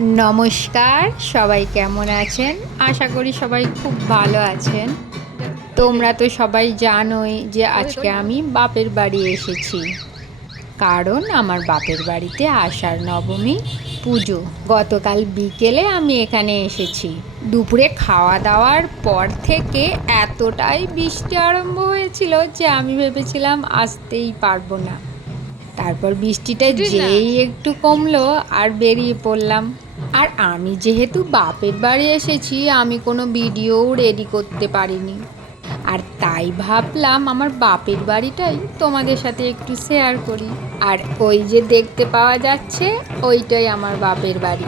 নমস্কার সবাই কেমন আছেন? আশা করি সবাই খুব ভালো আছেন। তোমরা তো সবাই জানোই যে আজকে আমি বাপের বাড়ি এসেছি। কারণ আমার বাপের বাড়িতে আষাঢ় নবমী পুজো। গতকাল বিকেলে আমি এখানে এসেছি। দুপুরে খাওয়া দাওয়ার পর থেকে এতটাই বৃষ্টি আরম্ভ হয়েছিল যে আমি ভেবেছিলাম আসতেই পারব না। তারপর বৃষ্টিটা যেই একটু কমলো আর বেরিয়ে পড়লাম। আর আমি যেহেতু বাপের বাড়ি এসেছি, আমি কোনো ভিডিও রেডি করতে পারিনি। আর তাই ভাবলাম আমার বাপের বাড়িটাই তোমাদের সাথে একটু শেয়ার করি। আর ওই যে দেখতে পাওয়া যাচ্ছে, ওইটাই আমার বাপের বাড়ি।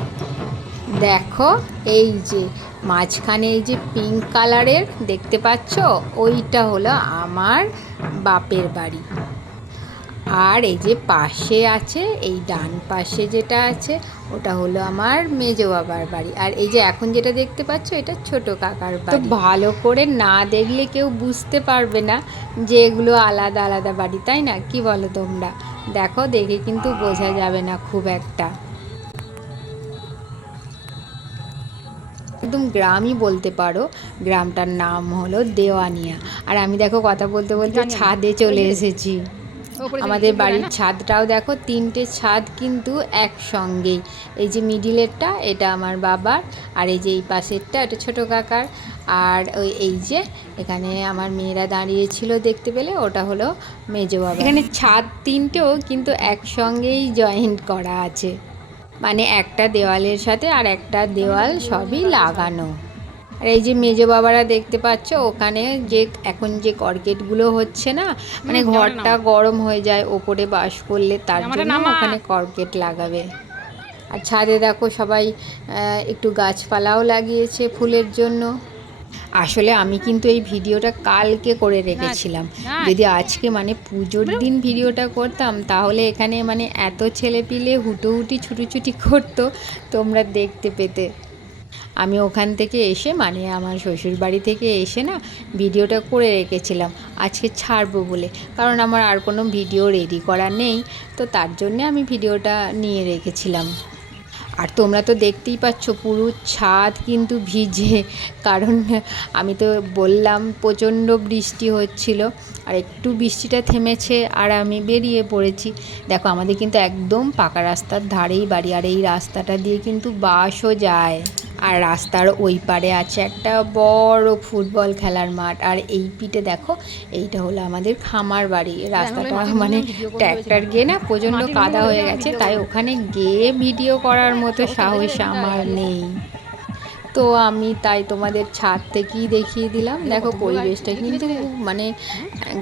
দেখো, এই যে মাঝখানে এই যে পিঙ্ক কালারের দেখতে পাচ্ছ, ওইটা হলো আমার বাপের বাড়ি। আর এই যে পাশে আছে এই ডান পাশে যেটা আছে ওটা হলো আমার মেজো বাবার বাড়ি। আর এই যে এখন যেটা দেখতে পাচ্ছ এটা ছোট কাকার বাড়ি। ভালো করে না দেখলে কেউ বুঝতে পারবে না যে এগুলো আলাদা আলাদা বাড়ি তাই না? কি বলো তোমরা? দেখো দেখে কিন্তু বোঝা যাবে না খুব একটা। একদম গ্রামই বলতে পারো গ্রামটার নাম হলো দেওয়ানিয়া। আর আমি দেখো কথা বলতে বলতে ছাদে চলে এসেছি। আমাদের বাড়ির ছাদটাও দেখো তিনটে ছাদ কিন্তু একসঙ্গেই। এই যে মিডিলেরটা এটা আমার বাবার আর এই যে এই পাশেরটা এটা ছোটো কাকার। আর ওই এই যে এখানে আমার মেয়েরা দাঁড়িয়েছিল দেখতে পেলে ওটা হলো মেজো বাবা। এখানে ছাদ তিনটেও কিন্তু একসঙ্গেই জয়েন্ট করা আছে। মানে একটা দেওয়ালের সাথে আর একটা দেওয়াল সবই লাগানো। আর এই যে মেজো বাবারা দেখতে পাচ্ছ ওখানে যে এখন যে কর্কেটগুলো হচ্ছে না মানে ঘরটা গরম হয়ে যায় ওপরে বাস করলে তার জন্য ওখানে কর্কেট লাগাবে। আর ছাদে দেখো সবাই একটু গাছপালাও লাগিয়েছে ফুলের জন্য। আসলে আমি কিন্তু এই ভিডিওটা কালকে করে রেখেছিলাম। যদি আজকে মানে পুজোর দিন ভিডিওটা করতাম তাহলে এখানে মানে এত ছেলে পিলে হুটোহুটি ছুটোছুটি করতো তোমরা দেখতে পেতে। আমি ওখান থেকে এসে মানে আমার শ্বশুর বাড়ি থেকে এসে না ভিডিওটা করে রেখেছিলাম। আজকে ছাড়বো বলে। কারণ আমার আর কোনো ভিডিও রেডি করা নেই, তো তার জন্যে আমি ভিডিওটা নিয়ে রেখেছিলাম। আর তোমরা তো দেখতেই পাচ্ছ, পুরো ছাদ কিন্তু ভিজে। কারণ আমি তো বললাম, প্রচণ্ড বৃষ্টি হচ্ছিল। আর একটু বৃষ্টিটা থেমেছে আর আমি বেরিয়ে পড়েছি। দেখো, আমাদের কিন্তু একদম পাকা রাস্তার ধারেই বাড়ি। আর এই রাস্তাটা দিয়ে কিন্তু বাসও যায়। আর রাস্তার ওই পারে আছে একটা বড় ফুটবল খেলার মাঠ। আর এই পিঠে দেখো এইটা হলো আমাদের খামার বাড়ি। রাস্তাটা মানে ট্র্যাক্টর গিয়ে না প্রচণ্ড কাদা হয়ে গেছে তাই ওখানে গিয়ে ভিডিও করার মতো সাহস আমার নেই। তো আমি তাই তোমাদের ছাদ থেকেই দেখিয়ে দিলাম। দেখো পরিবেশটা কিন্তু মানে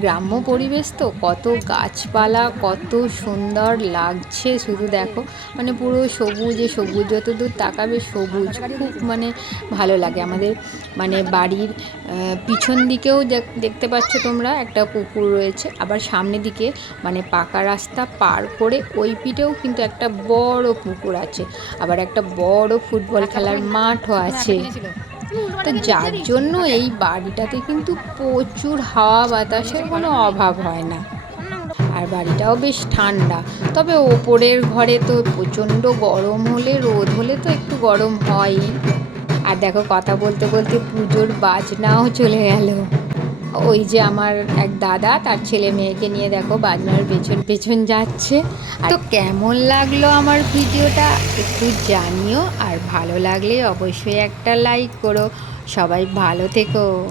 গ্রাম্য পরিবেশ তো কত গাছপালা কত সুন্দর লাগছে শুধু দেখো। মানে পুরো সবুজে সবুজ যত দূর তাকাবে সবুজ। খুব মানে ভালো লাগে আমাদের। মানে বাড়ির পিছন দিকেও দেখতে পাচ্ছ তোমরা একটা পুকুর রয়েছে। আবার সামনের দিকে মানে পাকা রাস্তা পার করে ওই পিঠেও কিন্তু একটা বড় পুকুর আছে। আবার একটা বড় ফুটবল খেলার মাঠও আছে। তো যার জন্য এই বাড়িটাতে কিন্তু প্রচুর হাওয়া বাতাসের কোনো অভাব হয় না। আর বাড়িটাও বেশ ঠান্ডা। তবে ওপরের ঘরে তো প্রচণ্ড গরম হলে, রোদ হলে তো একটু গরম হয়ই। আর দেখো, কথা বলতে বলতে পুজোর বাজনাও চলে গেল। ওই যে আমার এক দাদা, তার ছেলে মেয়েকে নিয়ে দেখো বাজনার পেছন পেছন যাচ্ছে। তো কেমন লাগল আমার ভিডিওটা? একটু জানিও, আর ভালো লাগলে অবশ্যই একটা লাইক করো। সবাই ভালো থেকো।